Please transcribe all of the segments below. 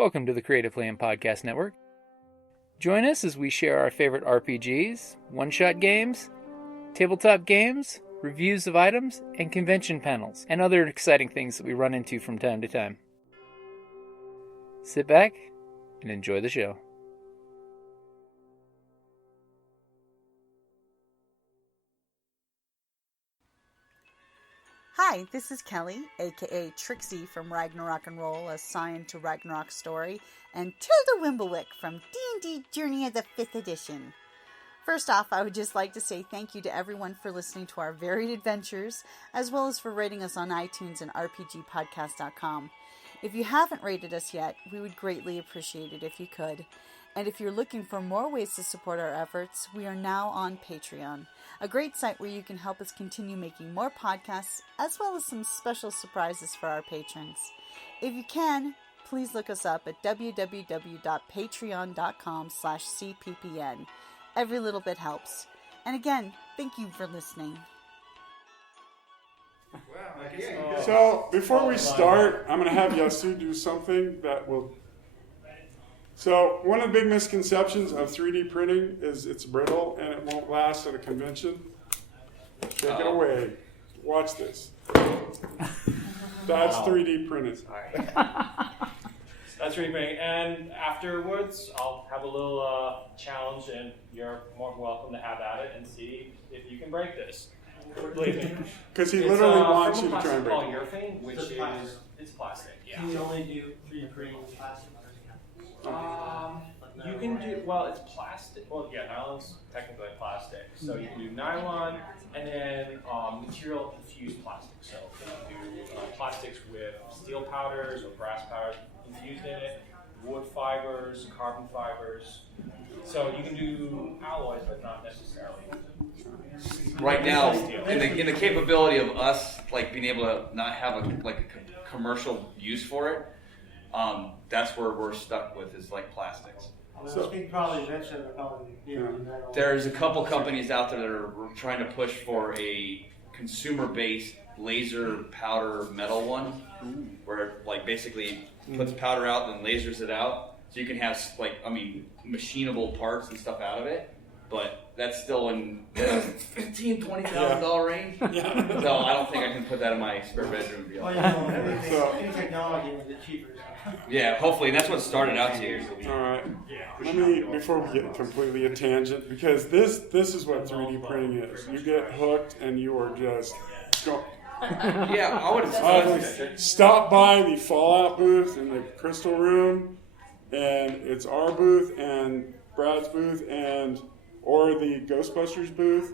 Welcome to the Creative Land Podcast Network. Join us as we share our favorite RPGs, one-shot games, tabletop games, reviews of items, and convention panels, and other exciting things that we run into from time to time. Sit back and enjoy the show. Hi, this is Kelly, aka Trixie from Ragnarok and Roll, assigned to Ragnarok Story, and Tilda Wimblewick from D&D Journey of the 5th Edition. First off, I would just like to say thank you to everyone for listening to our varied adventures, as well as for rating us on iTunes and RPGpodcast.com. If you haven't rated us yet, we would greatly appreciate it if you could. And if you're looking for more ways to support our efforts, we are now on Patreon, a great site where you can help us continue making more podcasts, as well as some special surprises for our patrons. If you can, please look us up at www.patreon.com/cppn. Every little bit helps. And again, thank you for listening. So, before we start, I'm going to have Yasu do something that will... So, one of the big misconceptions of 3D printing is it's brittle and it won't last at a convention. Take it away. Watch this. That's 3D printed. That's 3D printing. And afterwards, I'll have a little challenge, and you're more than welcome to have at it and see if you can break this. Believe me. Because he literally wants you to try and break it. Polyurethane, which is it's plastic. Yeah. Can you only do 3D printing with plastic? You can do, well, it's plastic. Well, yeah, nylon's technically plastic. So you can do nylon and then material infused plastic. So you can do plastics with steel powders or brass powders infused in it, wood fibers, carbon fibers. So you can do alloys, but not necessarily. Right now, in the capability of us like being able to not have a commercial use for it, that's where we're stuck with is like plastics. So I think probably eventually they'll probably be doing that. There's a couple companies out there that are trying to push for a consumer-based laser powder metal one, where it like basically puts powder out and lasers it out, so you can have machinable parts and stuff out of it. But that's still in the $15,000-$20,000 range. Yeah. So I don't think I can put that in my spare bedroom. And be like, Any technology will get cheaper. Yeah, hopefully, and that's what started out to. All right. Let me, before we get completely a tangent, because this is what 3D printing is. You get hooked and you are just going. Yeah, I would have stop by the Fallout booth in the Crystal Room, and it's our booth and Brad's booth or the Ghostbusters booth.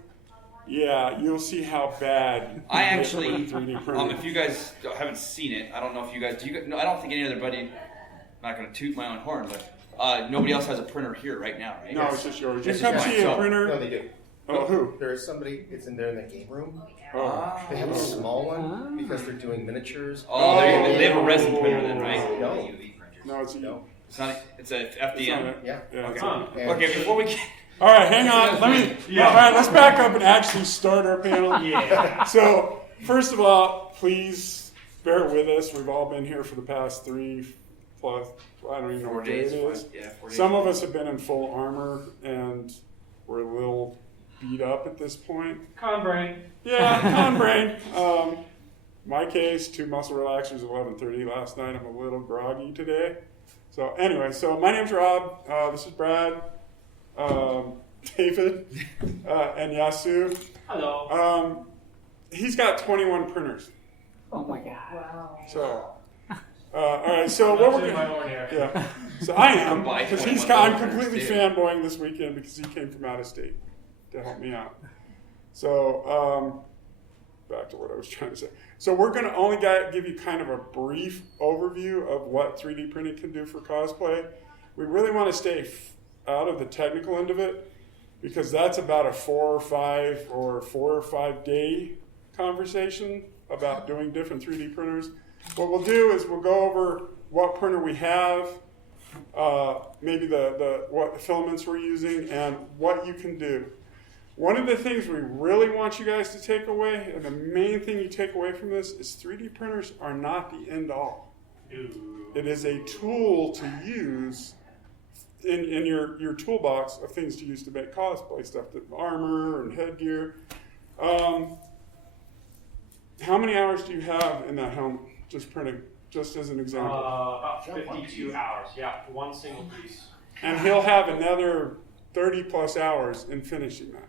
Yeah, you'll see how bad. I actually, 3D printing. if you guys haven't seen it, I don't know if you guys do. No, I don't think any other buddy. I'm not going to toot my own horn, but nobody else has a printer here right now, right? No, it's just yours. You It's come just see mine. a printer. No, they do. Oh, who? There's somebody, it's in there in the game room. Oh. They have a small one because they're doing miniatures. Oh, they have a resin printer then, right? No. No, it's No. It's not. It's a It's FDM. not it. Yeah. Yeah, it's Okay. not it. Okay, before we get. All right, hang on. All right, let's back up and actually start our panel. Yeah. So, first of all, please bear with us. We've all been here for the past 3+, I don't even know 4 what day days. it is. Yeah, 4 days. Some of us have been in full armor, and we're a little beat up at this point. Con brain. Yeah, con brain. My case, 2 muscle relaxers, 11:30 last night. I'm a little groggy today. So anyway, my name's Rob. This is Brad. David and Yasu. Hello. He's got 21 printers. Oh my god. Wow. So, all right. So what we're gonna, yeah. So I am because I'm completely fanboying this weekend because he came from out of state to help me out. So back to what I was trying to say. So we're gonna only give you kind of a brief overview of what 3D printing can do for cosplay. We really want to stay out of the technical end of it, because that's about a 4 or 5 day conversation about doing different 3D printers. What we'll do is we'll go over what printer we have, maybe what filaments we're using, and what you can do. One of the things we really want you guys to take away, and the main thing you take away from this, is 3D printers are not the end all. It is a tool to use in your toolbox of things to use to make cosplay stuff, armor and headgear. How many hours do you have in that helmet, just printing, just as an example? About 52 hours, yeah, one single piece. And he'll have another 30 plus hours in finishing that.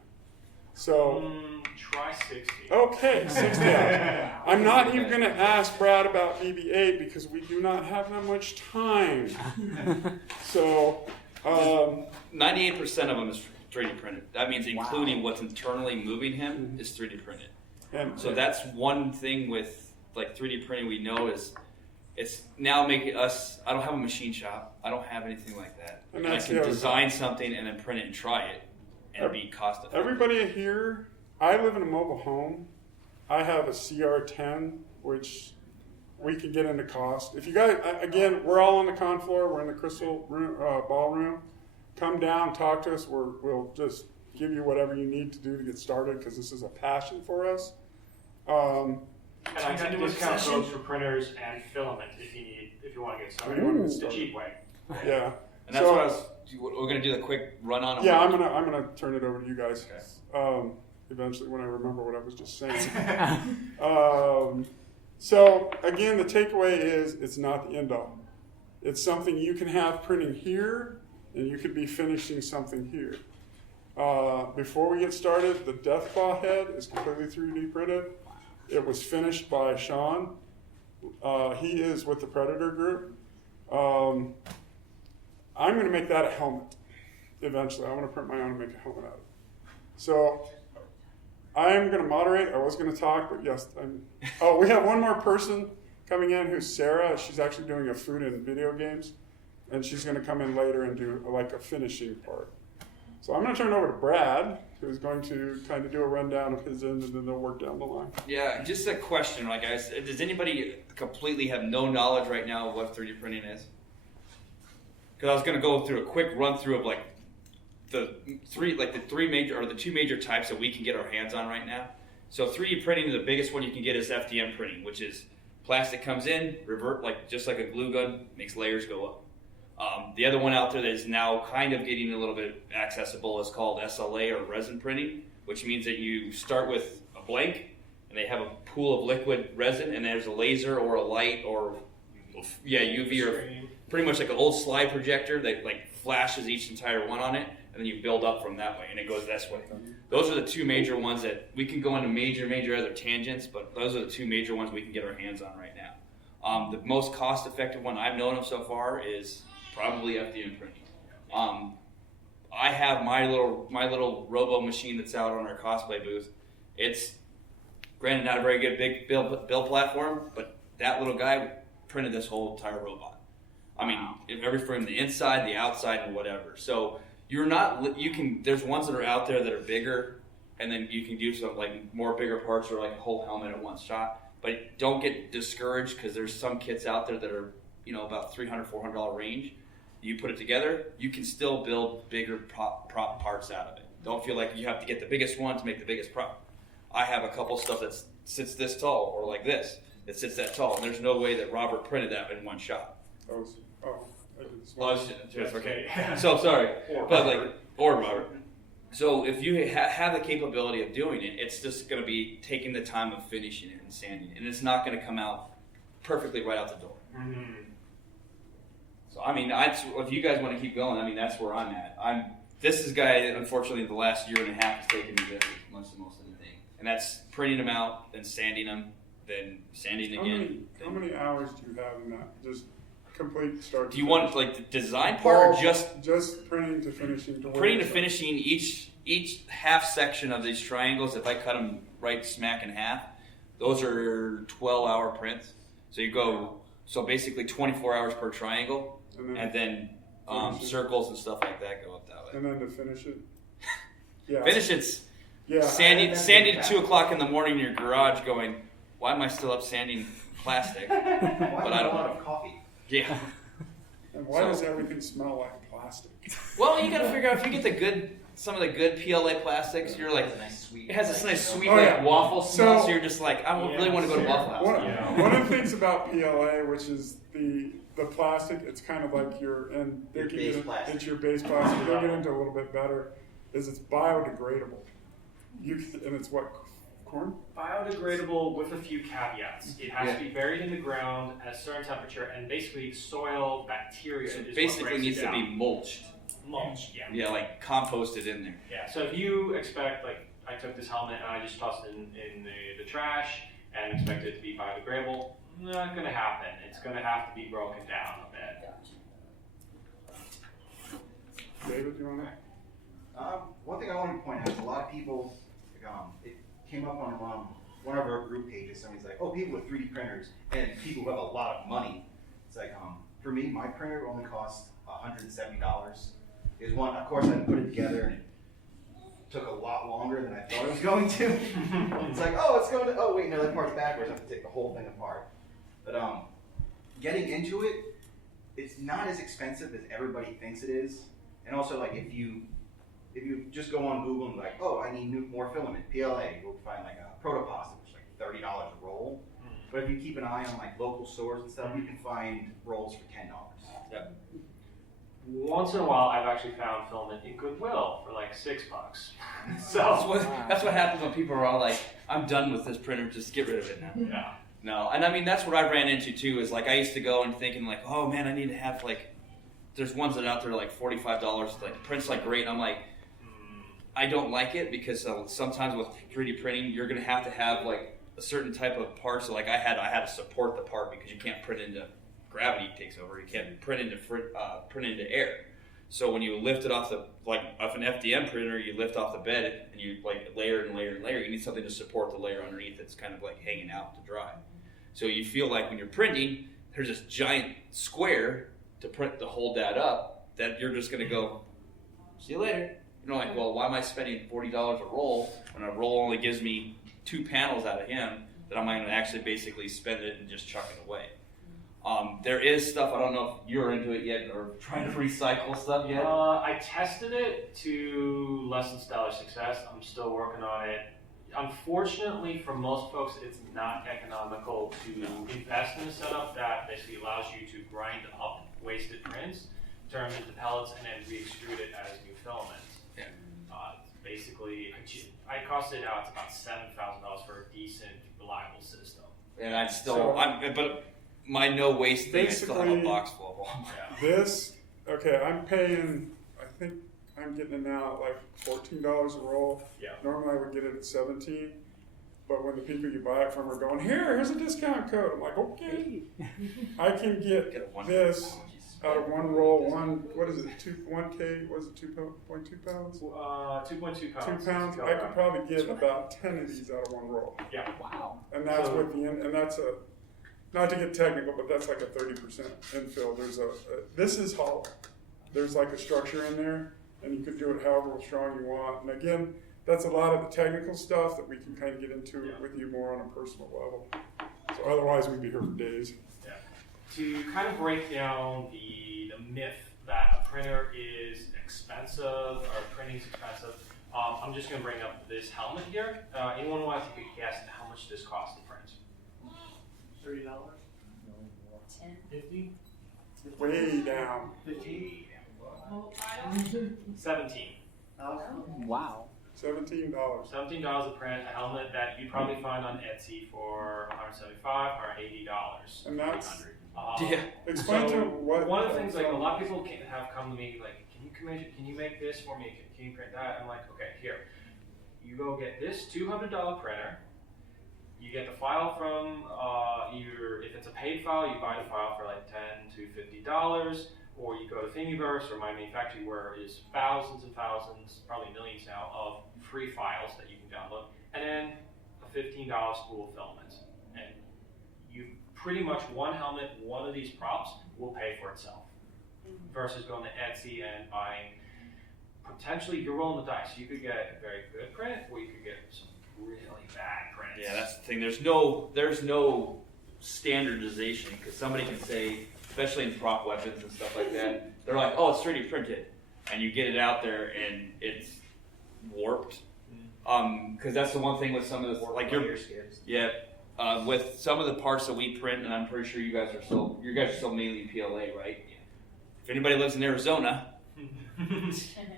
So try 60. Okay, 60 hours. I'm not even going to ask Brad about BB-8 because we do not have that much time. So 98% of them is 3D printed. That means including what's internally moving him is 3D printed. And so that's one thing with like 3D printing we know is it's now making us, I don't have a machine shop. I don't have anything like that. And I can design something and then print it and try it and be cost effective. Everybody here, I live in a mobile home. I have a CR10, which we can get into cost. If you guys, again, we're all on the con floor. We're in the crystal room, ballroom. Come down, talk to us. We'll just give you whatever you need to do to get started because this is a passion for us. And I got discount codes for printers and filament if you want to get started. It's the cheap way. Yeah. And that's what we're going to do the quick run on. Yeah, I'm gonna turn it over to you guys. Okay. Eventually, when I remember what I was just saying. So again, the takeaway is it's not the end all. It's something you can have printing here, and you could be finishing something here. Before we get started, the Deathclaw head is completely 3D printed. It was finished by Sean. He is with the Predator group. I'm going to make that a helmet eventually. I want to print my own and make a helmet out of it. So I'm going to moderate. I was going to talk, but yes. We have one more person coming in who's Sarah. She's actually doing a food and video games. And she's going to come in later and do like a finishing part. So I'm going to turn it over to Brad, who's going to kind of do a rundown of his end, and then they'll work down the line. Yeah, just a question, like guys. Does anybody completely have no knowledge right now of what 3D printing is? Because I was going to go through a quick run through of like the two major types that we can get our hands on right now. So 3D printing, the biggest one you can get is FDM printing, which is plastic comes in, revert just like a glue gun, makes layers go up. The other one out there that is now kind of getting a little bit accessible is called SLA or resin printing, which means that you start with a blank and they have a pool of liquid resin and there's a laser or a light or UV or pretty much like an old slide projector that like flashes each entire one on it, and then you build up from that way and it goes this way. Those are the two major ones that we can go into major other tangents, but those are the two major ones we can get our hands on right now. The most cost effective one I've known of so far is probably FDM printing. I have my little robo machine that's out on our cosplay booth. It's granted not a very good big build platform, but that little guy printed this whole entire robot. I mean, every from the inside, the outside, and whatever. So there's ones that are out there that are bigger, and then you can do some like more bigger parts or like a whole helmet at one shot. But don't get discouraged because there's some kits out there that are about $300, $400 range. You put it together, you can still build bigger prop parts out of it. Don't feel like you have to get the biggest one to make the biggest prop. I have a couple stuff that sits this tall or like this that sits that tall, and there's no way that Robert printed that in one shot. It's okay. So sorry, or Robert. So if you have the capability of doing it, it's just going to be taking the time of finishing it and sanding it, and it's not going to come out perfectly right out the door. Mm-hmm. So I mean, if you guys want to keep going, I mean that's where I'm at. This is guy. Unfortunately, the last year and a half has taken me this most of the thing, and that's printing them out, then sanding them, then sanding again. How many hours do you have in that? Just complete start. Do you want like the design part, or just printing to finishing? Printing to finishing each half section of these triangles. If I cut them right smack in half, those are 12-hour prints. So you go basically 24 hours per triangle, and then circles and stuff like that go up that way. And then to finish it, yeah. Finish it's sanding at 2:00 in the morning in your garage, going, why am I still up sanding plastic? But I don't want coffee. Yeah. And why does everything smell like plastic? Well, you got to figure out if you get the good some of the good PLA plastics, you're like, it has this nice sweet waffle smell, so you're just like, I really want to go to Waffle House. One of the things about PLA, which is the plastic, it's kind of like it's your base plastic. They'll get into a little bit better, is it's biodegradable. And it's what, corn? Biodegradable with a few caveats. It has to be buried in the ground at a certain temperature, and basically soil bacteria. So basically needs to be mulched. Mulched, yeah. Yeah, like composted in there. Yeah, so if you expect, like, I took this helmet and I just tossed it in the trash and expect it to be biodegradable, not going to happen. It's going to have to be broken down a bit. David, do you want to? One thing I want to point out is a lot of people, it came up on one of our group pages. Somebody's like, oh, people with 3D printers and people who have a lot of money. It's like, for me, my printer only cost $170. Is one, of course, I had to put it together, and it took a lot longer than I thought it was going to. It's like, oh wait, no, that part's backwards. I have to take the whole thing apart. But getting into it, it's not as expensive as everybody thinks it is. And also, like, if you just go on Google and like, oh, I need more filament, PLA, you'll find like a protopasta, which is like $30 a roll. But if you keep an eye on like local stores and stuff, you can find rolls for $10. Yep. Once in a while, I've actually found filament in Goodwill for like $6. So that's what happens when people are all like, "I'm done with this printer. Just get rid of it now." Yeah. No, and I mean that's what I ran into too. Is like I used to go and thinking like, "Oh man, I need to have like." There's ones that are out there like $45. Like the print's like great. And I'm like, I don't like it because sometimes with 3D printing, you're gonna have to have like a certain type of part. So like I had to support the part because you can't print into gravity takes over. You can't print into air. So when you lift it off an FDM printer, you lift off the bed and you like layer and layer and layer. You need something to support the layer underneath that's kind of like hanging out to dry. So you feel like when you're printing, there's this giant square to hold that up that you're just going to go, see you later. You know, like, well, why am I spending $40 a roll when a roll only gives me 2 panels out of him that I'm going to actually basically spend it and just chuck it away. There is stuff, I don't know if you're into it yet or trying to recycle stuff yet. I tested it to less than stellar success. I'm still working on it. Unfortunately, for most folks, it's not economical to invest in a setup that basically allows you to grind up wasted prints, turn them into pellets, and then re-extrude it as new filament. Yeah. Basically, I costed out it's about $7,000 for a decent, reliable system. And but my no waste thing, I still have a box full of them. I'm paying, I think I'm getting it now at like $14 a roll. Yeah. Normally I would get it at $17. But when the people you buy it from are going, here's a discount code. I'm like, okay. I can get this out of one roll, what is it, 1K, was it 2.2 pounds? 2.2 pounds. 2 pounds. I could probably get about 10 of these out of one roll. Yeah. Wow. And that's with and that's not to get technical, but that's like a 30% infill. This is hollow. There's like a structure in there, and you could do it however strong you want. And again, that's a lot of the technical stuff that we can kind of get into with you more on a personal level. So otherwise, we'd be here for days. Yeah. To kind of break down the myth that a printer is expensive or printing is expensive, I'm just going to bring up this helmet here. Anyone want to take a guess at how much this costs to print? $30? No, 10. 50? Way down. 50? 17. Wow. $17. $17 to print a helmet that you'd probably find on Etsy for $175 or $80. And that's Explain to what. One of the things, like a lot of people have come to me like, can you make this for me? Can you print that? I'm like, okay, here. You go get this $200 printer. You get the file from either, if it's a paid file, you buy the file for like $10 to $50, or you go to Thingiverse or My Manufacturing, where is thousands and thousands, probably millions now, of free files that you can download, and then a $15 spool of filament. And you pretty much one helmet, one of these props will pay for itself, versus going to Etsy and buying, potentially you're rolling the dice. You could get a very good print, or you could get some really bad prints. Yeah, that's the thing. There's no standardization, because somebody can say, especially in prop weapons and stuff like that, they're like, oh, it's 3D printed, and you get it out there and it's warped. Because that's the one thing with some of the like with some of the parts that we print, and I'm pretty sure you guys are still mainly PLA, right? If anybody lives in Arizona,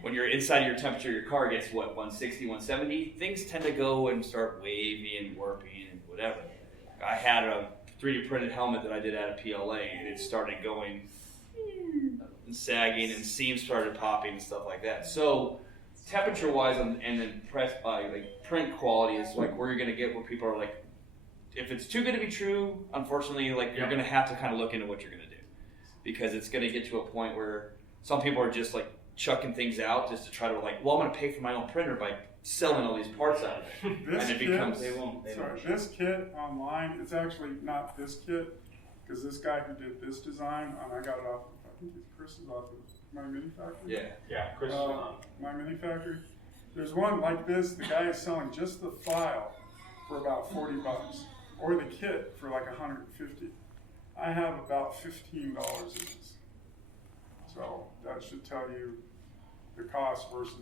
when you're inside your temperature, your car gets what, 160, 170. Things tend to go and start wavy and warping and whatever. I had a 3D printed helmet that I did out of PLA, and it started going and sagging, and seams started popping and stuff like that. So temperature-wise, and then print quality is like where you're going to get where people are like, if it's too good to be true, unfortunately, like you're going to have to kind of look into what you're going to do, because it's going to get to a point where some people are just like chucking things out just to try to like, well, I'm going to pay for my own printer by selling all these parts out of it. And it becomes this kit online, it's actually not this kit, because this guy who did this design, I got it off. I think Chris is off of My Mini Factory. Yeah, Chris. My Mini Factory. There's one like this. The guy is selling just the file for about $40, or the kit for like $150. I have about $15 of this. So that should tell you the cost versus,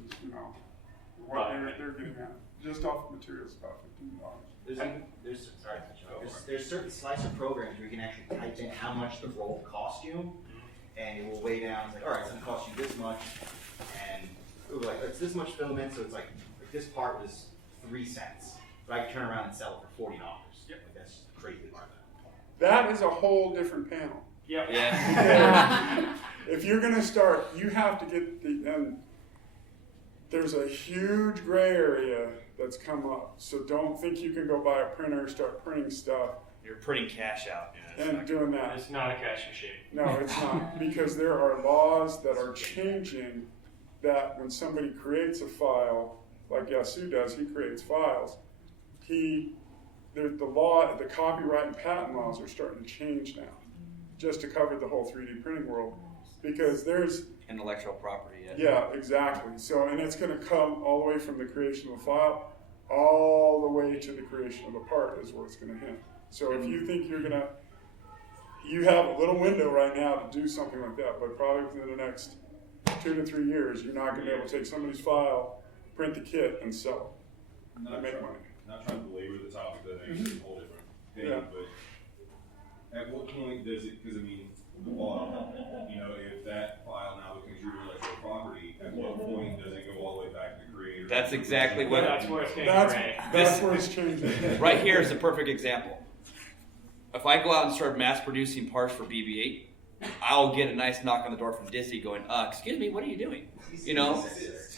what they're getting at. Just off the materials, about $15. There's certain slicer programs where you can actually type in how much the roll cost you, and it will weigh down. It's like, all right, it's going to cost you this much, and it was like, it's this much filament, so it's like this part was 3 cents, but I can turn around and sell it for $40. Like, that's crazy hard. That is a whole different panel. Yeah. If you're going to start, you have to get and there's a huge gray area that's come up. So don't think you can go buy a printer, start printing stuff. You're printing cash out. And doing that. It's not a cash machine. No, it's not. Because there are laws that are changing that when somebody creates a file, like Yasu does, he creates files. The copyright and patent laws are starting to change now, just to cover the whole 3D printing world, because there's intellectual property. Yeah, exactly. So, and it's going to come all the way from the creation of the file, all the way to the creation of the part is where it's going to hit. So, if you think you have a little window right now to do something like that, but probably within the next 2 to 3 years, you're not going to be able to take somebody's file, print the kit, and sell it and make money. Not trying to belabor the topic, that actually is a whole different thing, but at what point does it, because I mean, the law, if that file now becomes your intellectual property, at what point does it go all the way back to the creator? That's exactly what. That's where it's getting That's where it's changing. Right here is a perfect example. If I go out and start mass producing parts for BB-8, I'll get a nice knock on the door from Disney going, excuse me, what are you doing?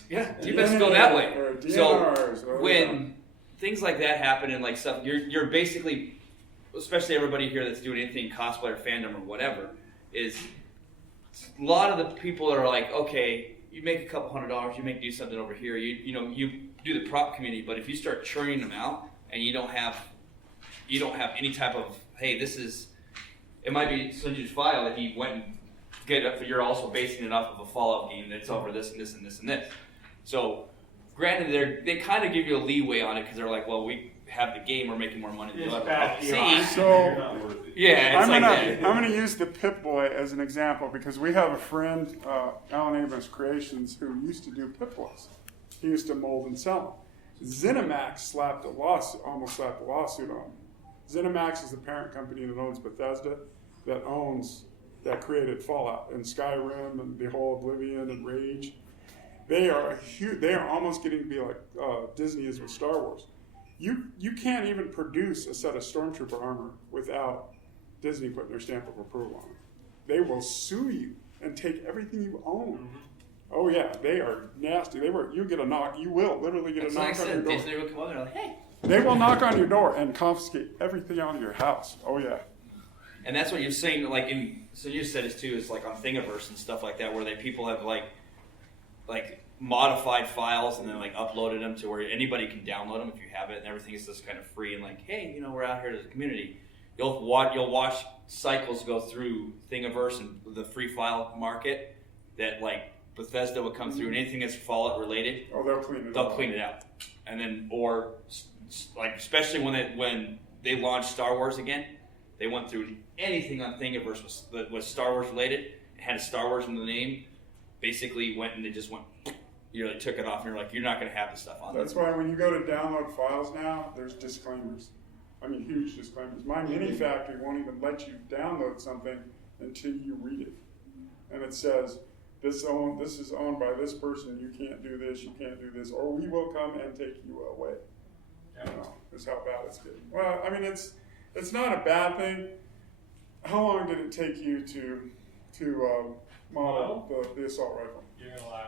Yeah, you best go that way. So when things like that happen and like stuff, you're basically, especially everybody here that's doing anything cosplay or fandom or whatever, is a lot of the people are like, okay, you make a couple $100, you do something over here, you do the prop community, but if you start churning them out and you don't have any type of, hey, it might be Sunju's file that he went and get it, but you're also basing it off of a Fallout game that's over this and this and this and this. So granted, they kind of give you a leeway on it because they're like, well, we have the game, we're making more money than the other. So yeah, I'm gonna use the Pip-Boy as an example because we have a friend, Alan Abrams Creations, who used to do Pip-Boys. He used to mold and sell them. ZeniMax almost slapped a lawsuit on him. ZeniMax is the parent company that owns Bethesda, that created Fallout and Skyrim and the whole Oblivion and Rage. They are almost getting to be like Disney is with Star Wars. You can't even produce a set of Stormtrooper armor without Disney putting their stamp of approval on it. They will sue you and take everything you own. Mm-hmm. Oh yeah, they are nasty. You will literally get a knock on your door. Disney will come on there like, hey. They will knock on your door and confiscate everything out of your house. Oh yeah. And that's what you're saying, like so you said this too, is like on Thingiverse and stuff like that, where people have like modified files and then like uploaded them to where anybody can download them if you have it, and everything is just kind of free and like, hey, we're out here as a community. You'll watch cycles go through Thingiverse and the free file market that like Bethesda will come through, and anything that's Fallout related, they'll clean it out, and then or like especially when they launched Star Wars again, they went through anything on Thingiverse that was Star Wars related, it had a Star Wars in the name, basically went and they just went you really took it off, and you're like, you're not going to have this stuff on. That's why when you go to download files now, there's disclaimers. I mean, huge disclaimers. My Mini Factory won't even let you download something until you read it, and it says this is owned by this person. You can't do this. You can't do this, or we will come and take you away. You know, is how bad it's getting. Well, I mean, it's not a bad thing. How long did it take you to model the assault rifle? You're gonna laugh.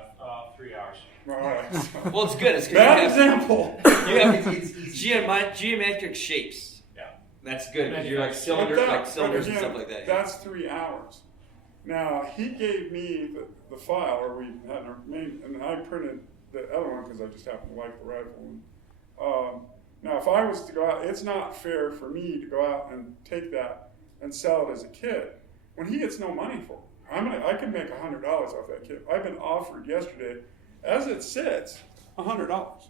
3 hours. All right. Well, it's good. It's bad example. You have geometric shapes. Yeah. That's good because you're like cylinders and stuff like that. That's 3 hours. Now he gave me the file, or we had our main, and I printed the other one because I just happened to like the rifle one. Now, if I was to go out, it's not fair for me to go out and take that and sell it as a kit when he gets no money for it. I can make $100 off that kit. I've been offered yesterday, as it sits, $100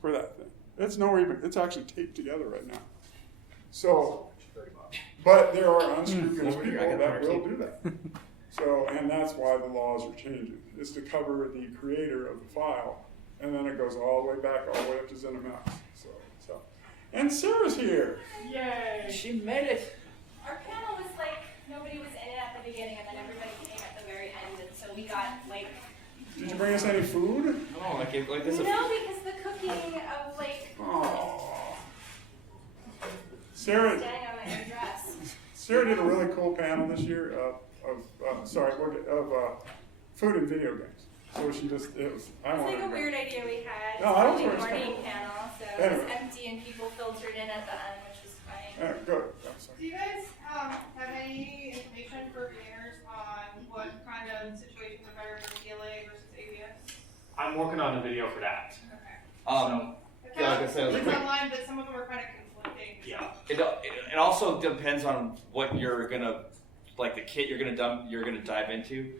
for that thing. It's actually taped together right now. So, but there are unscrupulous people that will do that. So, and that's why the laws are changing. It's to cover the creator of the file, and then it goes all the way back, all the way up to ZeniMax. So. And Sarah's here. Yay! She made it. Our panel was like, nobody was in it at the beginning, and then everybody came at the very end, and so we got like... Did you bring us any food? No, like this. No, because the cooking of like... Oh. Sarah... Standing on my own dress. Sarah did a really cool panel this year of food and video games. So she just, It's like a weird idea we had. No, I don't It's a think it's morning cool. panel, so it was empty and people filtered in at the end, which was funny. Good. I'm sorry. Do you guys have any information for beginners on what kind of situations are better for PLA versus ABS? I'm working on a video for that. Okay. Yeah, like I said, it's online, but some of them are kind of conflicting. Yeah. It also depends on what you're gonna, like the kit you're gonna dive into.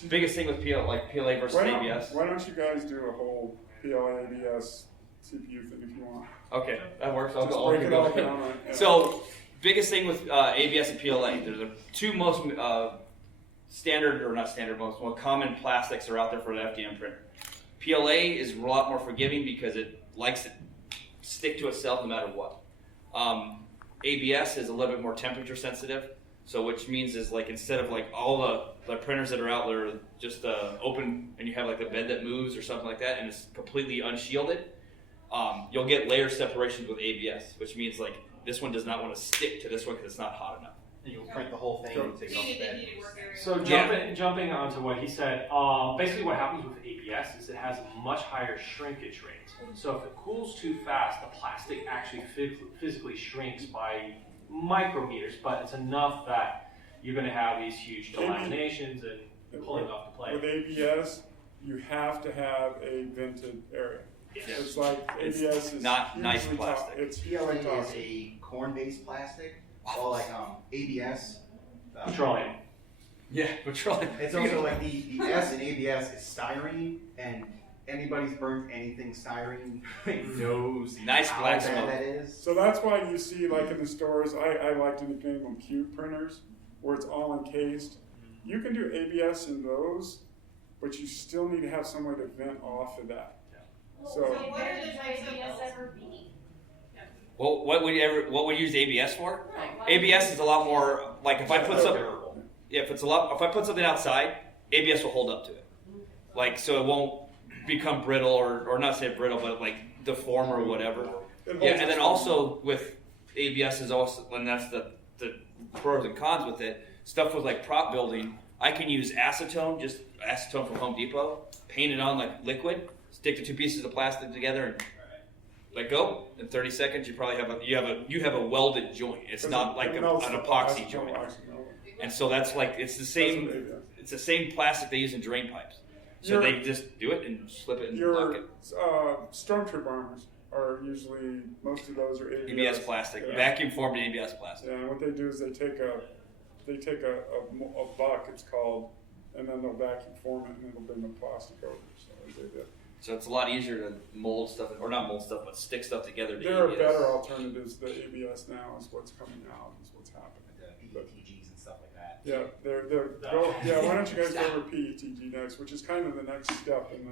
The biggest thing with PLA versus ABS. Why don't you guys do a whole PLA ABS CPU thing if you want? Okay, that works. Just break it all down. Right? Yeah. So, biggest thing with ABS and PLA, there's the two most most common plastics are out there for the FDM printer. PLA is a lot more forgiving because it likes to stick to itself no matter what. ABS is a little bit more temperature sensitive, so which means is like instead of like all the printers that are out there just open and you have like a bed that moves or something like that and it's completely unshielded, you'll get layer separations with ABS, which means like this one does not want to stick to this one because it's not hot enough. And you'll print the whole thing and take it off the bed. So jumping onto what he said, basically what happens with ABS is it has a much higher shrinkage rate. So if it cools too fast, the plastic actually physically shrinks by micrometers, but it's enough that you're going to have these huge delaminations and pulling off the plate. With ABS, you have to have a vented area. Yes. It's like ABS is not nice plastic. It's PLA is a corn-based plastic, while like ABS. Petroleum. Yeah, petroleum. It's also like the S in ABS is styrene, and anybody's burnt anything styrene knows Nice how black bad smoke. that is. So that's why you see, like in the stores, I like to nickname them cube printers, where it's all encased. You can do ABS in those, but you still need to have some way to vent off of that. So what are the types of ABS ever be? Well, what would you use ABS for? Right, ABS is a lot more like if I put something outside, ABS will hold up to it, like so it won't become brittle or not say brittle, but like deform or whatever. Yeah, and then also with ABS is also, and that's the pros and cons with it. Stuff with like prop building, I can use acetone from Home Depot, paint it on like liquid, stick the two pieces of plastic together, and let go. In 30 seconds, you probably have a welded joint. It's not like an epoxy joint. And so that's like it's the same plastic they use in drain pipes. So they just do it and slip it and lock it. Stormtrooper armors are usually, most of those are ABS plastic, yeah. vacuum formed ABS plastic. Yeah, and what they do is they take a buck, it's called, and then they'll vacuum form it and it'll bring the plastic over. So it's a lot easier to mold stuff, or not mold stuff, but stick stuff together to There ABS. are better alternatives. The ABS now is what's coming out, is what's happening. The PETGs and stuff like that. Yeah, why don't you guys go over PETG next, which is kind of the next step in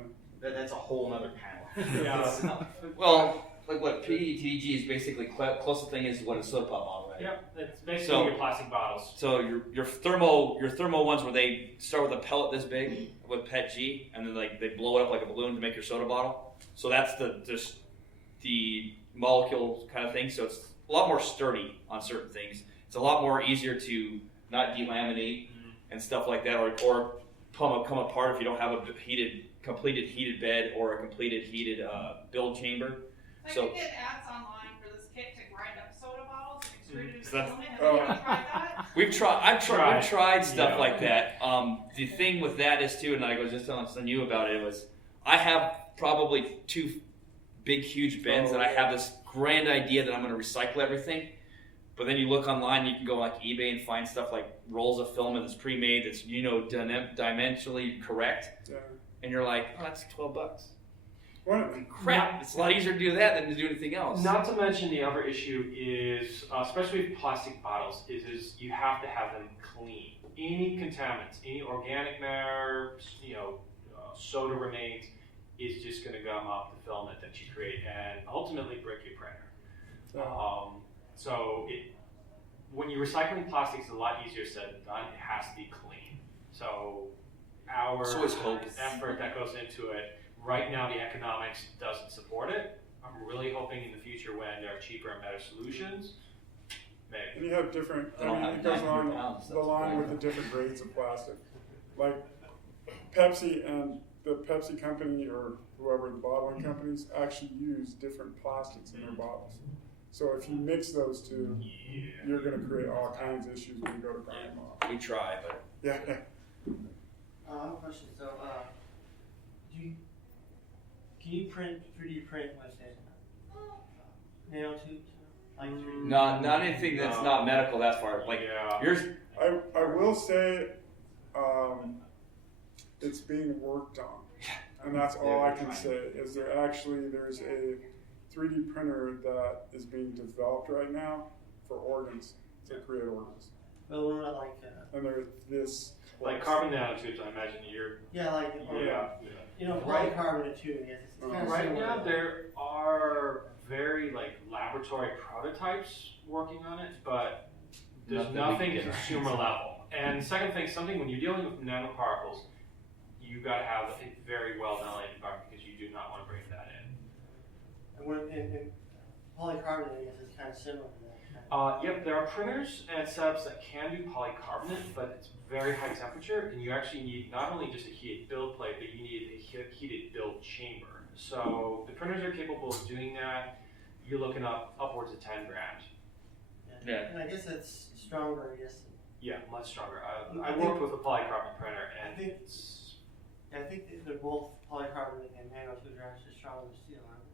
that's a whole nother panel. Yeah. Well, like what PETG is basically closest thing is what a soda pop bottle, right? Yep, it's basically your plastic bottles. So your thermo ones where they start with a pellet this big with PETG, and then like they blow it up like a balloon to make your soda bottle. So that's the molecule kind of thing. So it's a lot more sturdy on certain things. It's a lot more easier to not delaminate and stuff like that, or come apart if you don't have a completed heated bed or a completed heated build chamber. I So can get ads online for this kit to grind up soda bottles and extrude it into So that's- filament. Have you tried that? We've tried stuff like that. The thing with that is too, and I was just telling you about it, was I have probably 2 big huge bins, and I have this grand idea that I'm going to recycle everything. But then you look online, you can go like eBay and find stuff like rolls of filament that's pre-made, that's dimensionally correct, and you're like, oh, that's $12. Crap! It's a lot easier to do that than to do anything else. Not to mention the other issue is, especially with plastic bottles, is you have to have them clean. Any contaminants, any organic matter, soda remains, is just going to gum up the filament that you create and ultimately break your printer. When you're recycling plastics, it's a lot easier said than done. It has to be clean. So our effort that goes into it. Right now, the economics doesn't support it. I'm really hoping in the future when there are cheaper and better solutions, maybe. And you have different, it goes on the line with the different grades of plastic. Like Pepsi and the Pepsi company or whoever, the bottling companies, actually use different plastics in their bottles. So if you mix those two, you're going to create all kinds of issues when you go to grind them off. We try, but... Yeah. I have a question. So, can you 3D print, let's say, nanotubes? Like 3D? Not anything that's not medical that far. Like yours. I will say it's being worked on, and that's all I can say. Is there's a 3D printer that is being developed right now for organs, to create organs. Well, we're not like. And they're this. Like carbon nanotubes, I imagine you're. Yeah, like. Right. Polycarbonate too. Yes. Right now, there are very laboratory prototypes working on it, but there's nothing consumer level. And second thing, when you're dealing with nanoparticles, you got to have a very well ventilated environment because you do not want to break that in. And polycarbonate, I guess, is kind of similar to that. Yep, there are printers and setups that can do polycarbonate, but it's very high temperature, and you actually need not only just a heated build plate, but you need a heated build chamber. So the printers are capable of doing that. You're looking upwards of $10,000. Yeah. And I guess that's stronger, I guess. Yeah, much stronger. I worked with a polycarbonate printer, and I think they're both polycarbonate and nanotubes are actually stronger than steel, aren't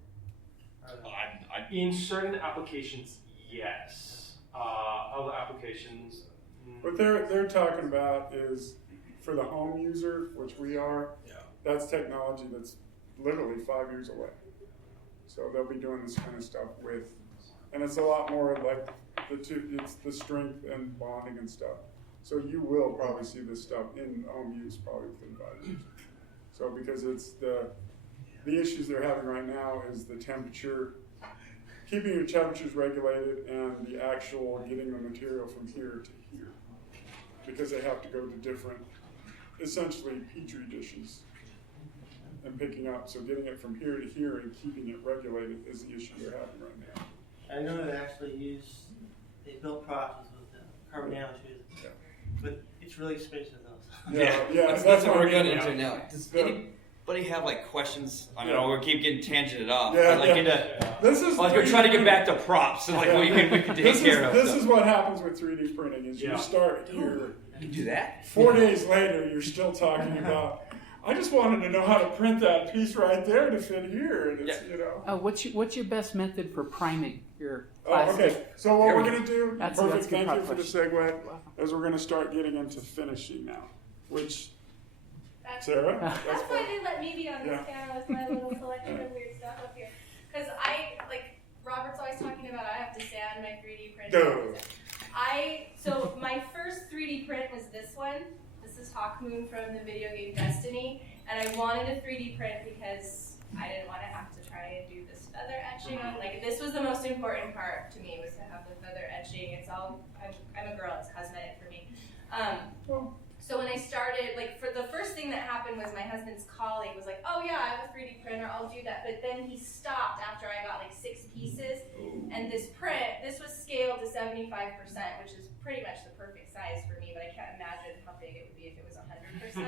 they? In certain applications, yes. Other applications. What they're talking about is for the home user, which we are. Yeah. That's technology that's literally 5 years away. So they'll be doing this kind of stuff with, and it's a lot more like it's the strength and bonding and stuff. So you will probably see this stuff in home use probably within 5 years. So because it's the issues they're having right now is the temperature, keeping your temperatures regulated, and the actual getting the material from here to here. Because they have to go to different, essentially petri dishes and picking up. So getting it from here to here and keeping it regulated is the issue they're having right now. I know they actually they built products with carbon nanotubes, but it's really expensive though. Yeah, that's what we're getting into now. Does anybody have questions? I mean, we keep getting tangented off. This is we're trying to get back to props and what we can take care of. This is what happens with 3D printing is you start here. You can do that. 4 days later, you're still talking about. I just wanted to know how to print that piece right there to fit here. And it's, What's your best method for priming your plastic? Okay. So what we're going to do, that's thank you for the segue, is we're going to start getting into finishing now, which, Sarah? That's why they let me be on this camera with my little selection of weird stuff up here. Because Robert's always talking about I have to sand my 3D printer. So my first 3D print was this one. This is Hawkmoon from the video game Destiny, and I wanted a 3D print because I didn't want to have to try and do this feather etching on. Like, this was the most important part to me, was to have the feather etching. It's all, I'm a girl, it's cosmetic for me. So when I started, like, for the first thing that happened was my husband's colleague was like, oh yeah, I have a 3D printer, I'll do that. But then he stopped after I got like 6 pieces. And this print, this was scaled to 75%, which is pretty much the perfect size for me, but I can't imagine how big it would be if it was 100%.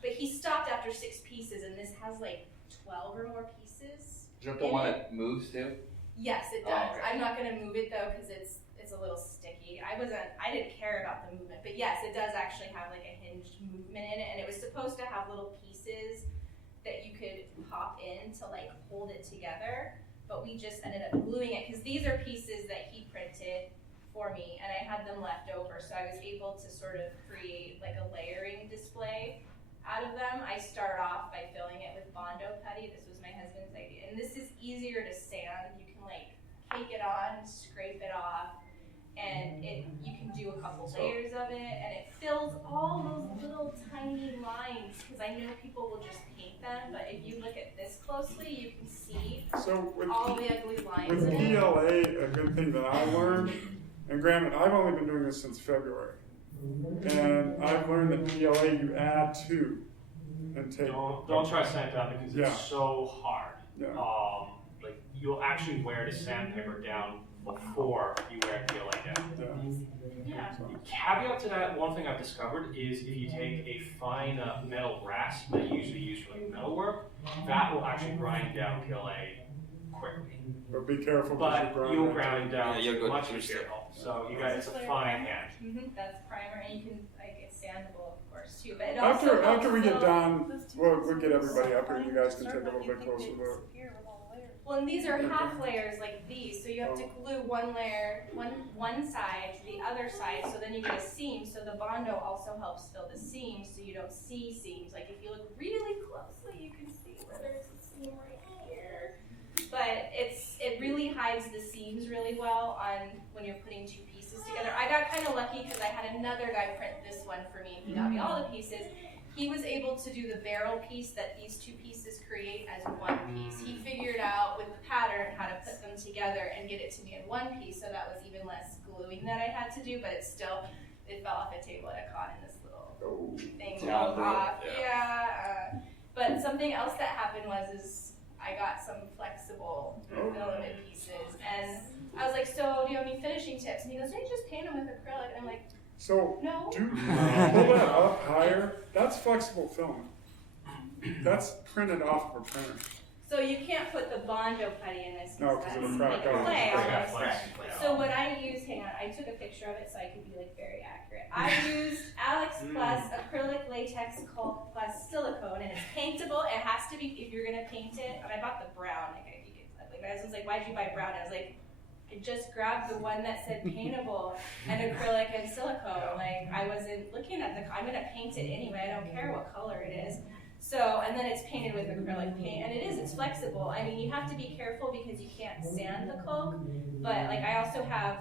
But he stopped after 6 pieces, and this has like 12 or more pieces. Is that the one that moves too? Yes, it does. Oh, okay. I'm not going to move it though because it's a little sticky. I didn't care about the movement, but yes, it does actually have like a hinged movement in it, and it was supposed to have little pieces that you could pop in to like hold it together, but we just ended up gluing it because these are pieces that he printed for me, and I had them left over, so I was able to sort of create like a layering display out of them. I start off by filling it with Bondo putty. This was my husband's idea, and this is easier to sand. You can like cake it on, scrape it off, and you can do a couple layers of it, and it fills all those little tiny lines, because I know people will just paint them, but if you look at this closely, you can see all the ugly lines with in it. PLA, a good thing that I learned, and granted, I've only been doing this since February, and I've learned that PLA you add to and take. Don't try sandpaper because it's so hard. Yeah. Like you'll actually wear the sandpaper down before you wear PLA down. Yeah. Caveat to that, one thing I've discovered is if you take a fine metal rasp that you usually use for like metal work, that will actually grind down PLA quickly. But be careful. But you'll grind it down Yeah, you'll go much through material. So you guys, it's a fine hand. That's primer, and you can, like, it's sandable, of course, too. But it After we get done, we'll get everybody up here. You guys can take a little bit closer look. Well, and these are half layers like these, so you have to glue one layer, one side to the other side, so then you get a seam. So the Bondo also helps fill the seams, so you don't see seams. Like if you look really closely, you can see where there's a seam right here. But it really hides the seams really well on when you're putting 2 pieces together. I got kind of lucky because I had another guy print this one for me. He got me all the pieces. He was able to do the barrel piece that these 2 pieces create as one piece. He figured out with the pattern how to put them together and get it to me in one piece, so that was even less gluing that I had to do, but it fell off the table and it caught in this little thing. But something else that happened is I got some flexible filament pieces, and I was like, so do you have any finishing tips? And he goes, hey, just paint them with acrylic. And I'm like, so, no. pull that up higher. That's flexible filament. That's printed off of a printer. So you can't put the Bondo putty in this No, because it'll crack like off. clay almost. So what I use, hang on, I took a picture of it so I could be like very accurate. I used Alex Plus acrylic latex plus silicone, and it's paintable. It has to be if you're gonna paint it. And I bought the brown. Like my husband's like, why'd you buy brown? I was like, I just grabbed the one that said paintable and acrylic and silicone. Like I wasn't looking at I'm gonna paint it anyway. I don't care what color it is. So, and then it's painted with acrylic paint, and it's flexible. I mean, you have to be careful because you can't sand the cloak, but like I also have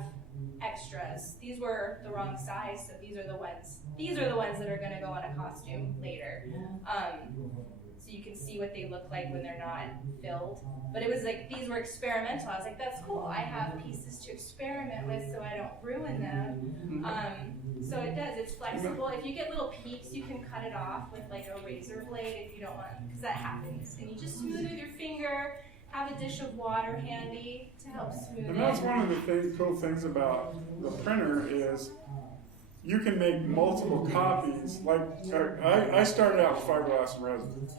extras. These were the wrong size, so these are the ones that are gonna go on a costume later. So you can see what they look like when they're not filled. But it was like, these were experimental. I was like, that's cool. I have pieces to experiment with so I don't ruin them. So it does, it's flexible. If you get little peaks, you can cut it off with like a razor blade if you don't want, because that happens. And you just smooth it with your finger, have a dish of water handy to help smooth it. And that's one of the cool things about the printer is you can make multiple copies. Like I started out with fiberglass and resin.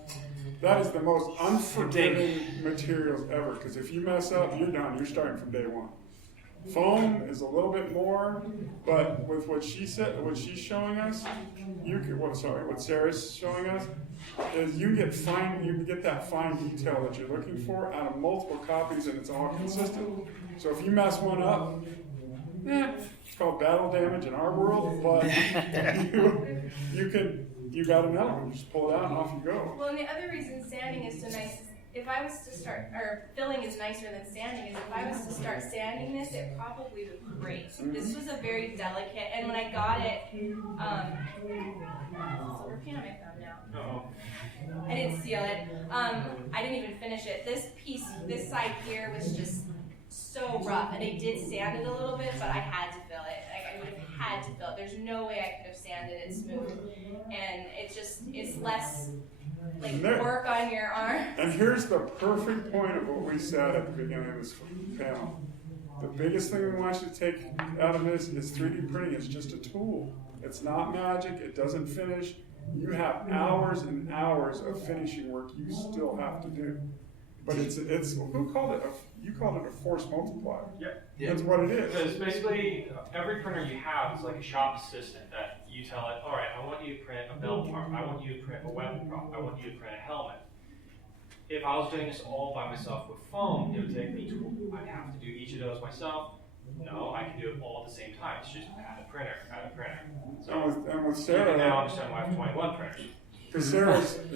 That is the most unforgiving materials ever, because if you mess up, you're done. You're starting from day one. Foam is a little bit more, but with what she said, what she's showing us, what Sarah's showing us, is you get that fine detail that you're looking for out of multiple copies, and it's all consistent. So if you mess one up, it's called battle damage in our world, but you got another one. You just pull it out and off you go. Well, and the other reason sanding is so nice if I was to start, or filling is nicer than sanding, is if I was to start sanding this, it probably would break. This was a very delicate, and when I got it, silver can I found now. I didn't seal it. I didn't even finish it. This piece, this side here was just so rough, and I did sand it a little bit, but I had to fill it. Like, I would have had to fill it. There's no way I could have sanded it smooth, and it's less like work on your arm. And here's the perfect point of what we said at the beginning of this panel. The biggest thing we want you to take out of this is 3D printing is just a tool. It's not magic. It doesn't finish. You have hours and hours of finishing work you still have to do. But it's who called it? You called it a force multiplier. Yep. That's what it is. Because basically, every printer you have is like a shop assistant that you tell it, all right, I want you to print a belt part, I want you to print a weapon prop, I want you to print a helmet. If I was doing this all by myself with foam, it would take me I'd have to do each of those myself. No, I can do it all at the same time. It's just add a printer. So, and with Sarah, you can now understand why I have 21 printers. Because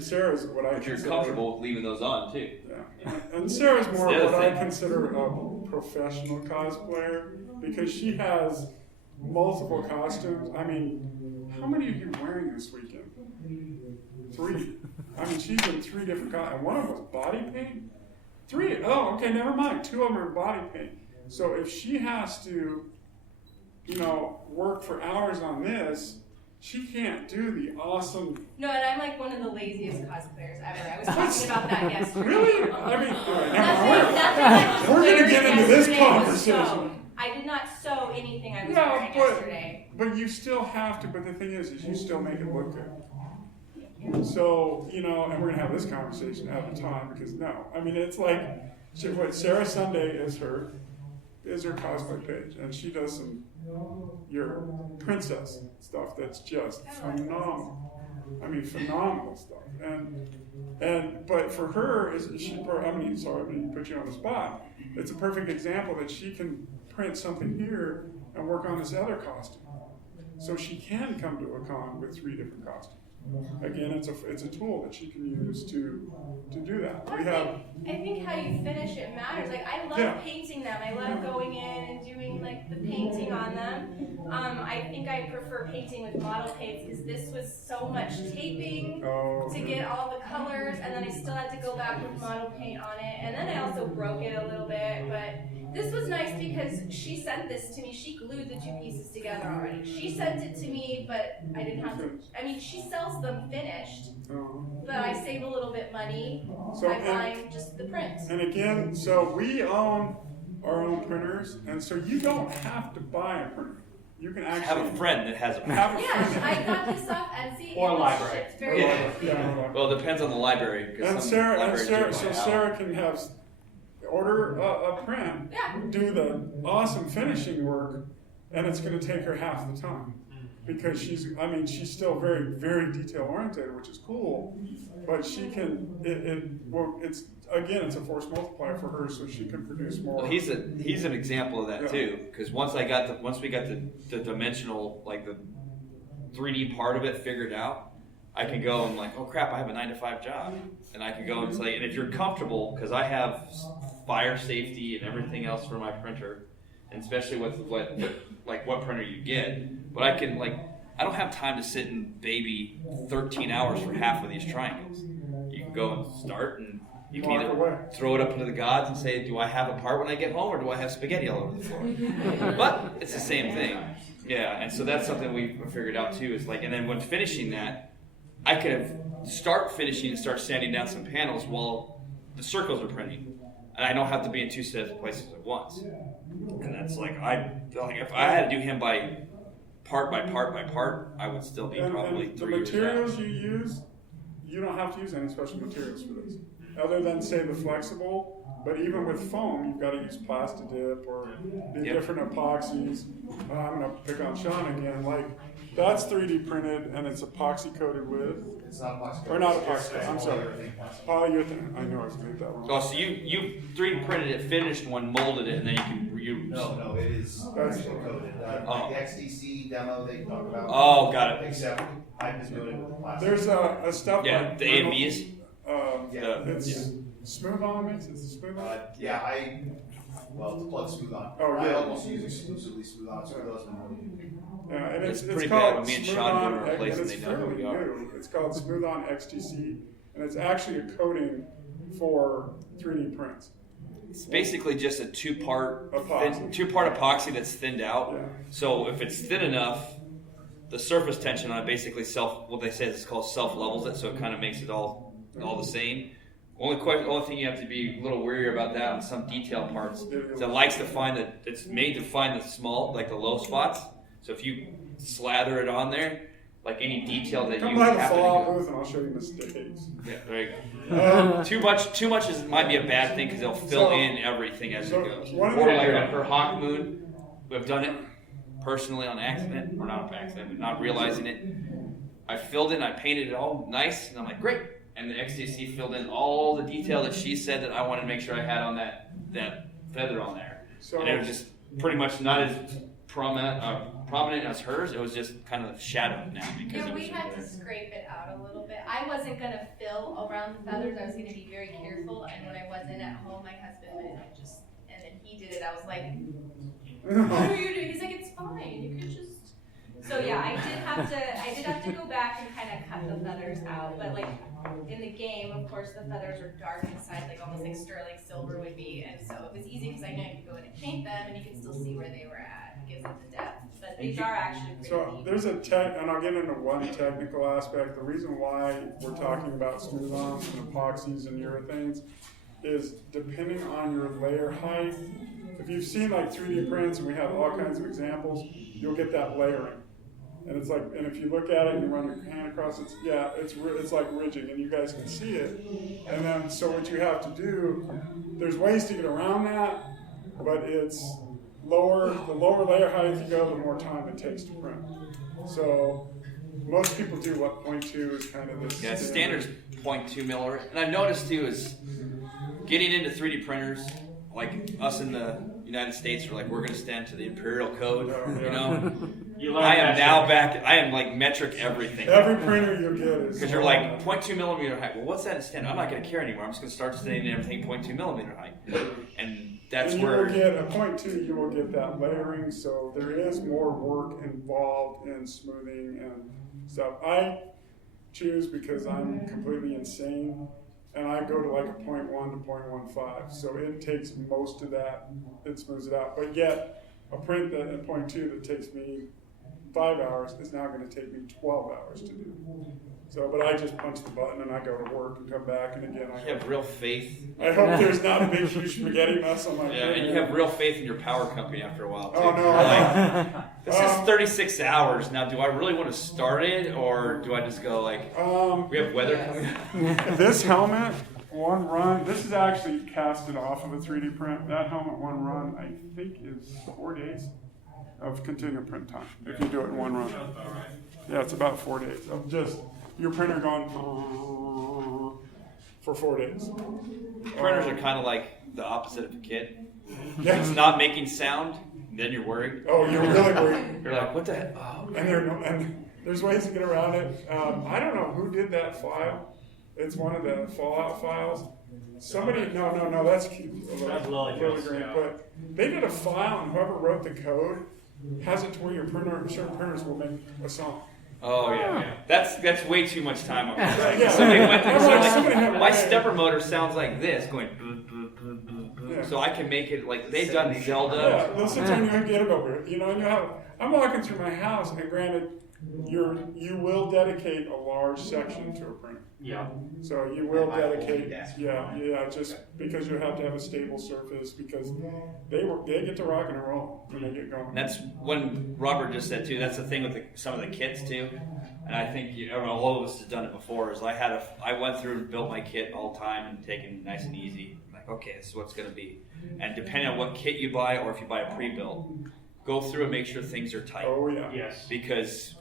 Sarah's what I But you're consider, comfortable leaving those on too. Yeah. And Sarah's more It's the what other I thing. consider a professional cosplayer because she has multiple costumes. I mean, how many are you wearing this weekend? 3. I mean, she's in 3 different costumes. And one of them was body paint? 3. Oh, okay, never mind. 2 of them are body paint. So if she has to, work for hours on this, she can't do the awesome. No, and I'm like one of the laziest cosplayers ever. I was talking about that yesterday. Really? I mean, we're going to get into this was conversation. sew. I did not sew anything I was wearing yesterday. But you still have to. But the thing is you still make it look good. So and we're going to have this conversation at the time because it's like what Sarah Sunday is her cosplay page, and she does your princess stuff that's just phenomenal. I mean, phenomenal stuff. But for her, sorry, I'm going to put you on the spot. It's a perfect example that she can print something here and work on this other costume. So she can come to a con with 3 different costumes. Again, it's a tool that she can use to do that. I think how you finish it matters. Like I love painting them. I love going in and doing like the painting on them. I think I prefer painting with model paints because this was so much taping to get all the colors, and then I still had to go back with model paint on it, and then I also broke it a little bit, but. This was nice because she sent this to me. She glued the 2 pieces together already. She sent it to me, but I didn't have to. I mean, she sells them finished, but I save a little bit money by buying just the print. And again, so we own our own printers, and so you don't have to buy a printer. You can actually have a friend that has a printer. I got this off Etsy. Or a library. Well, it depends on the library. And Sarah can order a print, do the awesome finishing work, and it's going to take her half the time because she's still very, very detail oriented, which is cool, but she can. It's a force multiplier for her, so she can produce more. Well, he's an example of that too, because once we got the dimensional, like the 3D part of it figured out. I can go and like, oh crap, I have a 9-to-5 job, and I can go and say, and if you're comfortable, because I have fire safety and everything else for my printer, and especially with what printer you get, but I don't have time to sit and baby 13 hours for half of these triangles. You can go and start, and you can either throw it up into the gods and say, do I have a part when I get home, or do I have spaghetti all over the floor? But it's the same thing. Yeah, and so that's something we figured out too, is like, and then when finishing that, I could have start finishing and start sanding down some panels while the circles are printing, and I don't have to be in 2 sets of places at once. And that's like if I had to do him by part by part by part, I would still be probably 3 years out. The materials you use, you don't have to use any special materials for this, other than say the flexible. But even with foam, you've got to use Plastidip or different epoxies. I'm going to pick on Sean again. Like, that's 3D printed and it's epoxy coated with. It's not epoxy coated. Or not epoxy. I'm sorry. Polyurethane. I know I was going to get that wrong. Oh, so you 3D printed it, finished one, molded it, and then you can reuse. No, it is actually coated. The XTC demo they talk about. Oh, got it. Except hype is coated with plastic. There's a stuff like the AMVs. Smooth On mix? Is it Smooth On? Yeah, well, it's plug Smooth On. Oh, I yeah. almost use exclusively Smooth On, so those Yeah, and it's pretty called bad when me and Smooth Sean On, go to a place and and it's they know who fairly we are. new. It's called Smooth On XTC, and it's actually a coating for 3D prints. It's basically just a two-part Epoxy. epoxy that's thinned out. Yeah. So if it's thin enough, the surface tension on it basically what they say is called self-levels it, so it kind of makes it all the same. Only thing you have to be a little wary about that on some detail parts is it likes to find that it's made to find the small, like the low spots. So if you slather it on there, like any detail that Come you by the happen to fall go. booth and I'll show you mistakes. Yeah, there you go. Too much might be a bad thing because they'll fill in everything as it goes. one of Or the- like on her Hawk Moon, we've done it personally on accident, or not on accident, but not realizing it. I filled in, I painted it all nice, and I'm like, great. And the XTC filled in all the detail that she said that I wanted to make sure I had on that feather on there. So- And it was just pretty much not as prominent as hers. It was just kind of shadowed now because Yeah, it was we had to scrape it out a little bit. I wasn't gonna fill around the feathers. I was gonna be very careful. And when I wasn't at home, my husband went and then he did it. I was like, "What are you doing?" He's like, "It's fine. You could just." So yeah, I did have to go back and kind of cut the feathers out. But like in the game, of course, the feathers are dark inside, like almost like sterling silver would be. And so it was easy because I knew I could go in and paint them, and you can still see where they were at. It gives it the depth. But these are actually pretty So neat. there's and I'll get into one technical aspect. The reason why we're talking about smooth-ons and epoxies and urethanes is depending on your layer height. If you've seen like 3D prints, and we have all kinds of examples, you'll get that layering. And it's like, and if you look at it and you run your hand across it, it's like ridging, and you guys can see it. And then, so what you have to do, there's ways to get around that, but it's the lower layer height you go, the more time it takes to print. So most people do 0.2 is kind of this. Yeah, standard's 0.2 millimeter. And I've noticed too is getting into 3D printers, like us in the United States are like, we're going to stand to the imperial code, you know? I am now back, I am like metric everything. Every printer you get is. Because you're like 0.2 millimeter height. Well, what's that in standard? I'm not going to care anymore. I'm just going to start standing everything 0.2 millimeter height. And that's and where. You will get a 0.2, you will get that layering, so there is more work involved in smoothing and stuff. I choose because I'm completely insane. And I go to like a 0.1 to 0.15, so it takes most of that, it smooths it out. But yet, a print that at 0.2 that takes me 5 hours is now going to take me 12 hours to do. So, but I just punch the button and I go to work and come back, and again, You have real faith. I hope there's not a big, huge spaghetti mess on my Yeah, and you have real faith in your power company after a while, too. Oh, no. Like, this is 36 hours. Now, do I really want to start it, or do I just go like, we have weather coming up? This helmet, one run, this is actually casted off of a 3D print. That helmet, one run, I think is 4 days of continual print time, if you do it in one run. Yeah, it's about 4 days of just your printer going for 4 days. Printers are kind of like the opposite of a kid. Yeah. If it's not making sound, then you're worried. Oh, you're really worried. You're like, what the heck? Oh, And there's ways to get around it. I don't know who did that file. It's one of the Fallout files. Somebody, no, that's really great. But they did a file, and whoever wrote the code has it to where your certain printers will make a song. Oh yeah. That's way too much time. Yeah. Somebody went through. Somebody had My it. stepper motor sounds like this, going. Yeah. So I can make it like they've done Yeah, Zelda. listen to you get it over. You know, and I'm walking through my house, and granted, you will dedicate a large section to a printer. Yeah. So you will My whole dedicate, desk. just because you have to have a stable surface, because they get to rock and roll when they get going. That's when Robert just said too. That's the thing with some of the kits too, and I think all of us have done it before. Is I went through and built my kit all the time and taken it nice and easy. Like, okay, this is what it's going to be, and depending on what kit you buy or if you buy a pre-built, go through and make sure things are tight. Oh yeah. Yes. Because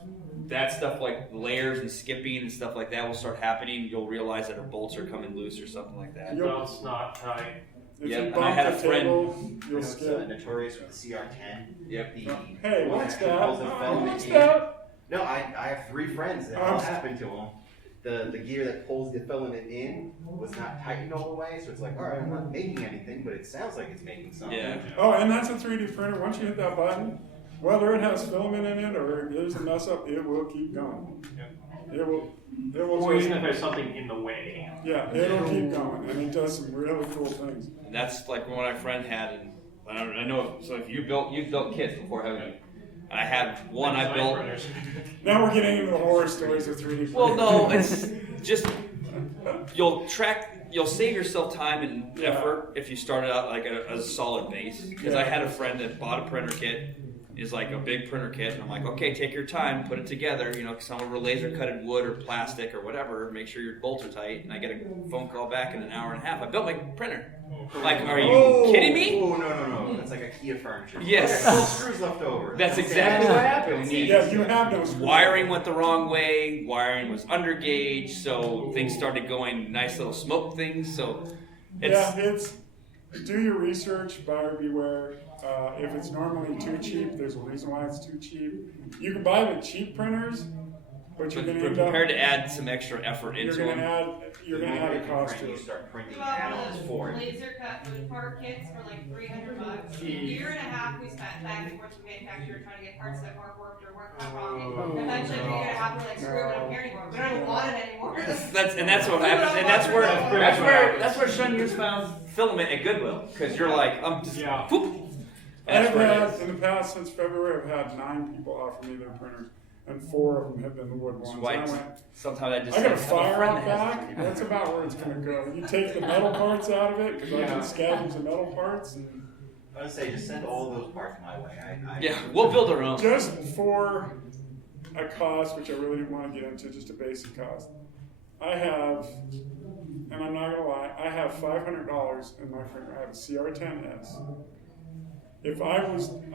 that stuff like layers and skipping and stuff like that will start happening. You'll realize that our bolts are coming loose or something like that. Belt's not tight. If Yep, you and bump I had a the friend- table, you'll It's skip. notorious with the CR10. Yep. Hey, what's that? Pulls the film What's in. that? No, I have 3 friends that all happened to them. the gear that pulls the filament in was not tightened all the way, so it's like, all right, I'm not making anything, but it sounds like it's making something. Yeah. Oh, and that's a 3D printer. Once you hit that button, whether it has filament in it or there's a mess up, it will keep going. It will. Or even if there's something in the way. Yeah, it'll keep going, and it does some really cool things. And that's like what my friend had, and I know. So if you've built kits before, haven't you? And I had one I built. Now we're getting into the horror stories of 3D printers. Well, no, it's just you'll save yourself time and effort if you started out like a solid base. Because I had a friend that bought a printer kit. Is like a big printer kit, and I'm like, okay, take your time, put it together. You know, some of laser cutted wood or plastic or whatever. Make sure your bolts are tight. And I get a phone call back in an hour and a half. I built my printer. Like, are you kidding me? Oh no! That's like IKEA furniture. Yes. Full screws left over. That's exactly what happened. You have no screws. Wiring went the wrong way. Wiring was under gauge, so things started going nice little smoke things. So it's do your research, buyer beware. If it's normally too cheap, there's a reason why it's too cheap. You can buy the cheap printers, but you're going to end up prepared to add some extra effort into them. You're going to add a cost to You it. start printing Well, panels for it. laser cut wood part kits for like $300. A year and a half we spent back and forth with the manufacturer trying to get parts that weren't worked or weren't cut wrong. Eventually, a year and a half we're like, screw it, we don't care anymore. We don't even want it anymore. That's what happens, and that's where Shun Yus found filament at Goodwill, because you're like, I'm just whoop. I've had, in the past, since February, I've had 9 people offer me their printers, and 4 of them have been the wood ones. Sometimes I got a fire out back. That's about where it's going to go. You take the metal parts out of it, because I can scavenge the metal parts. And I would say just send all those parts my way. Yeah, we'll build our own. Just for a cost, which I really didn't want to get into, just a basic cost. I have, and I'm not going to lie, I have $500 in my printer. I have a CR10S.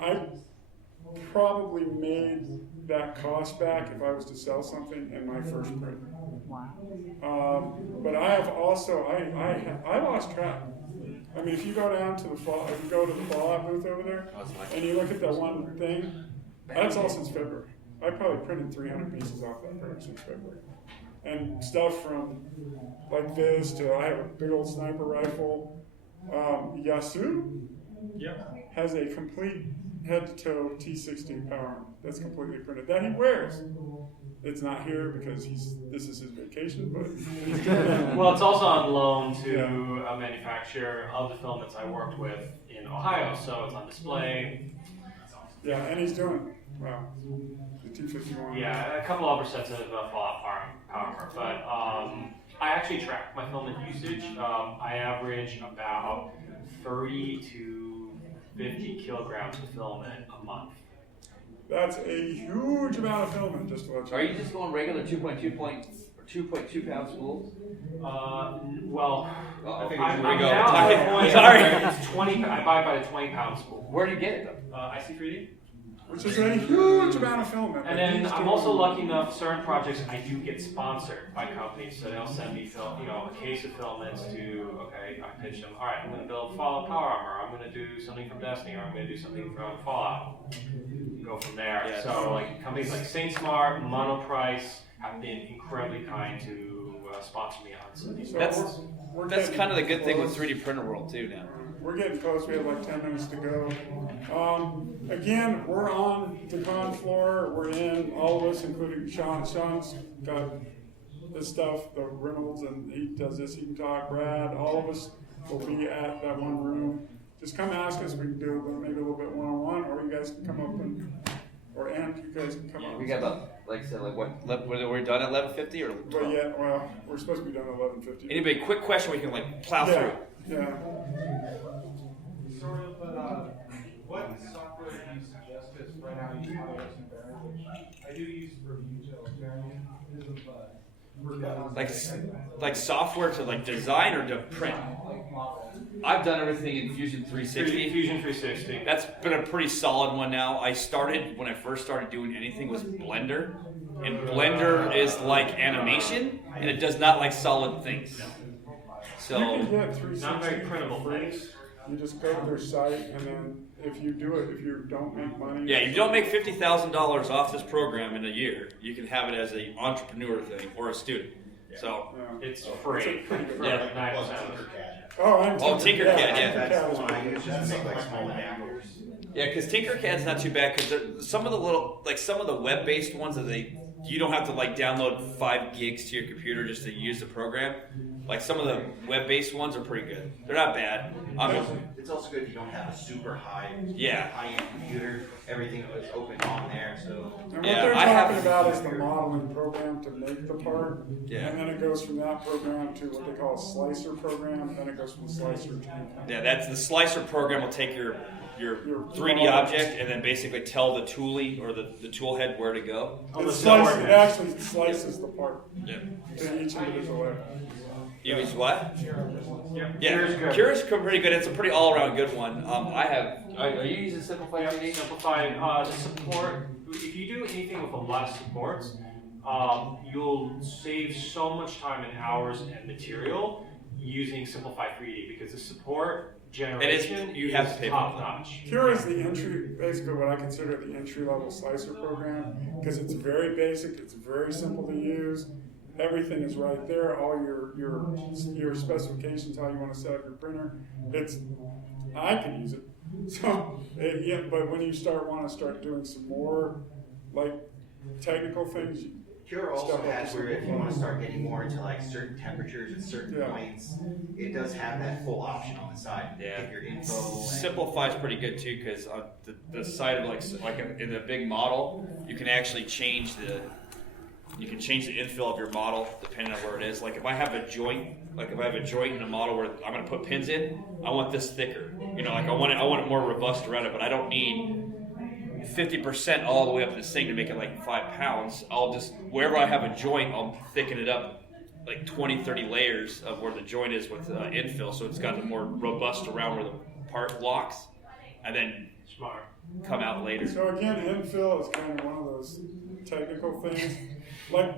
I probably made that cost back if I was to sell something in my first print. Wow. But I have also, I lost track. I mean, if you go down to the Fallout booth over there, and you look at that one thing, that's all since February. I probably printed 300 pieces off that printer since February. And stuff from like this to, I have a big old sniper rifle. Yasu has a complete head-to-toe T60 power armor that's completely printed that he wears. It's not here because this is his vacation, but he's doing that. Well, it's also on loan to a manufacturer of the filaments I worked with in Ohio, so it's on display. Yeah, and he's doing the 251. Yeah, a couple other sets of Fallout power armor, but I actually track my filament usage. I average about 30 to 50 kilograms of filament a month. That's a huge amount of filament, just to let you know. Are you just going regular 2.2 pound spools? Well, I think I'm we go. now at the point where it's 20. I buy by the 20-pound spool. Where do you get it though? IC3D. Which is a huge amount of filament. And then I'm also lucky enough, certain projects I do get sponsored by companies, so they'll send me a case of filaments to, I pitch them, all right, I'm going to build Fallout power armor, I'm going to do something from Destiny, or I'm going to do something from Fallout. Go from there. Yeah. So like companies like Saint Smart, Monoprice have been incredibly kind to sponsor me on some of these. So that's kind of the good thing with 3D printer world too now. We're getting close. We have like 10 minutes to go. Again, we're on the con floor. We're in, all of us, including Sean. Sean's got this stuff, the Reynolds, and he does this. He can talk. Brad, all of us will be at that one room. Just come ask us. We can do maybe a little bit one-on-one, or you guys can come up and, you guys can come up. We got about, like I said, we're done at 11:50 or? Well, yeah, we're supposed to be done at 11:50. Anybody, quick question we can plow through. Yeah. Sort of, but what software do you suggest? Because right now I use iOS and Bear, which I do use for utilitarianism, but like software to design or to print. I've done everything in Fusion 360. Fusion 360. That's been a pretty solid one now. When I first started doing anything was Blender, and Blender is like animation, and it does not like solid things. So you can get 360 not very printable things. You just go to their site, and then if you don't make money. Yeah, if you don't make $50,000 off this program in a year, you can have it as an entrepreneur thing or a student. So it's free for 9%. Oh, Tinkercad, yeah. That's what I use, just to make like small adapters. Yeah, because Tinkercad's not too bad because some of the web-based ones that you don't have to like download 5 gigs to your computer just to use the program. Like some of the web-based ones are pretty good. They're not bad. It's also good if you don't have a super high-end computer. Everything was open on there, so. And what they're talking about is the modeling program to make the part. Yeah. And then it goes from that program to what they call a slicer program, and then it goes from the slicer to Yeah, that's the slicer program will take your 3D object and then basically tell the toolie or the tool head where to go. It actually slices the part to each individual layer. You use what? Yeah, Cura's pretty good. It's a pretty all-around good one. Are you using Simplify 3D? Simplify the support. If you do anything with a lot of supports, you'll save so much time and hours and material using Simplify 3D because the support generation you have to pay top notch. Cura is the basically what I consider the entry-level slicer program because it's very basic, it's very simple to use. Everything is right there. All your specifications, how you want to set up your printer. I can use it. So, but when you want to start doing some more like technical things. Cura also has where if you want to start getting more into like certain temperatures at certain points, it does have that full option on the side. Yeah. Get your info. Simplify's pretty good too because on the side of like in the big model, you can actually change the infill of your model depending on where it is. Like if I have a joint, in a model where I'm going to put pins in, I want this thicker. Like I want it more robust around it, but I don't need 50% all the way up to this thing to make it like 5 pounds. I'll just, wherever I have a joint, I'll thicken it up like 20, 30 layers of where the joint is with infill, so it's got a more robust around where the part locks, and then come out later. So again, infill is kind of one of those technical things. Like,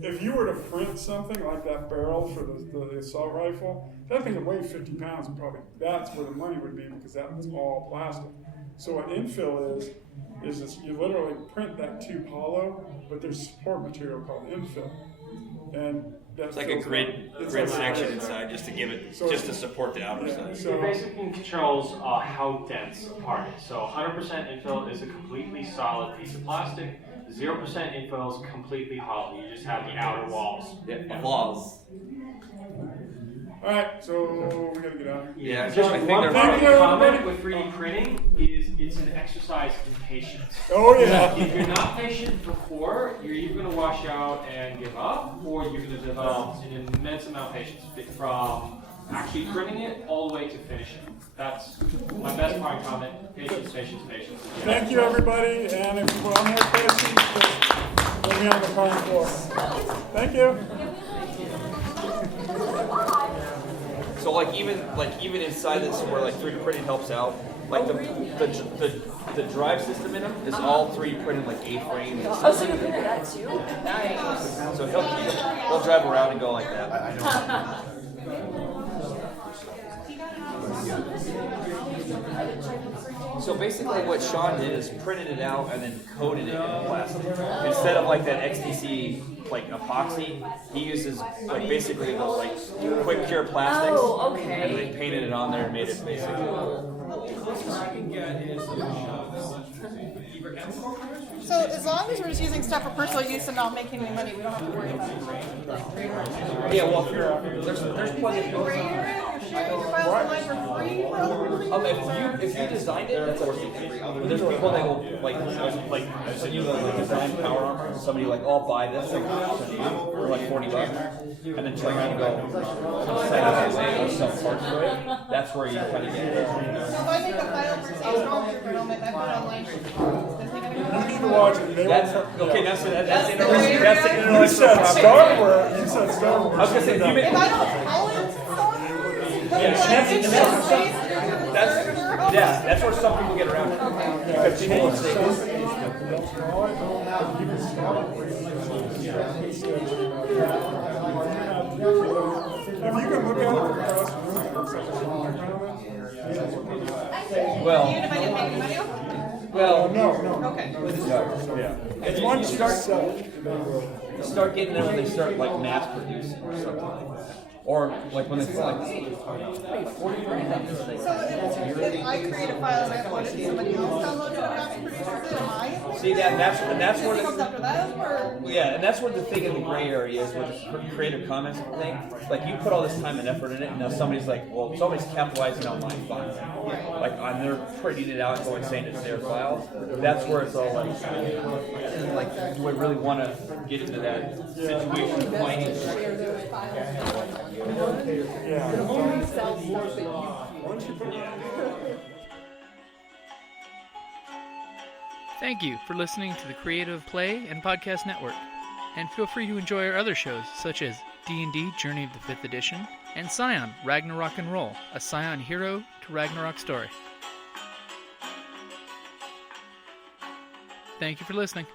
if you were to print something like that barrel for the assault rifle, that thing would weigh 50 pounds, and probably that's where the money would be because that was all plastic. So what infill is you literally print that tube hollow, but there's support material called infill, and it's like a grid section inside just to give it just to support the outer side. So it basically controls how dense a part is. So 100% infill is a completely solid piece of plastic. 0% infill is completely hollow. You just have the outer walls. Yeah, walls. All right, so we gotta get out of here. Yeah, just one comment with 3D printing is it's an exercise in patience. Oh yeah. If you're not patient before, you're either going to wash out and give up, or you're going to develop an immense amount of patience from actually printing it all the way to finishing. That's my best part comment. Patience, patience, patience. Thank you, everybody, and if you want more questions, just let me on the phone floor. Thank you. So like even inside this where like 3D printing helps out, like the drive system in them is all 3D printed like A-frame. Oh, so you printed that too? Nice. So he'll drive around and go like that. So basically what Sean did is printed it out and then coated it in plastic. Instead of like that XTC like epoxy, he uses like basically those like quick cure plastics. Oh, okay. And they painted it on there and made it basically. So as long as we're just using stuff for personal use and not making any money, we don't have to worry about it. Yeah, well, there's plenty of if you designed it, that's worth it. There's people that will like send you like design power armor. Somebody like, oh, I'll buy this for like $40, and then turn around and go send it away or some parts for it. That's where you kind of get it. If I make a file for say Stormtrooper helmet, I put it online. You need to watch it. That's the You said Star Wars. You said Star Wars. I was gonna say, if I don't call it Star Wars, that's where some people get around it. Because people will say if you can look at it across the room, it looks like a smaller helmet. Well, no. Okay. Yeah. Once you start, they will. start getting there when they start like mass producing or something like that. Or like when it's like, hey, 40 grand on this thing. So if I create a file and I upload it and somebody else downloads it and mass produces it, am I? See that's where comes after them, or? Yeah, and that's where the thing in the gray area is with the Creative Commons thing. Like you put all this time and effort in it, and now somebody's like, well, somebody's capitalizing on my file. Like they're printing it out and going saying it's their file. That's where it's all like, do I really want to get into that situation of finding Thank you for listening to the Creative Play and Podcast Network, and feel free to enjoy our other shows such as D&D Journey of the 5th Edition and Scion Ragnarok and Roll, a Scion hero to Ragnarok story. Thank you for listening.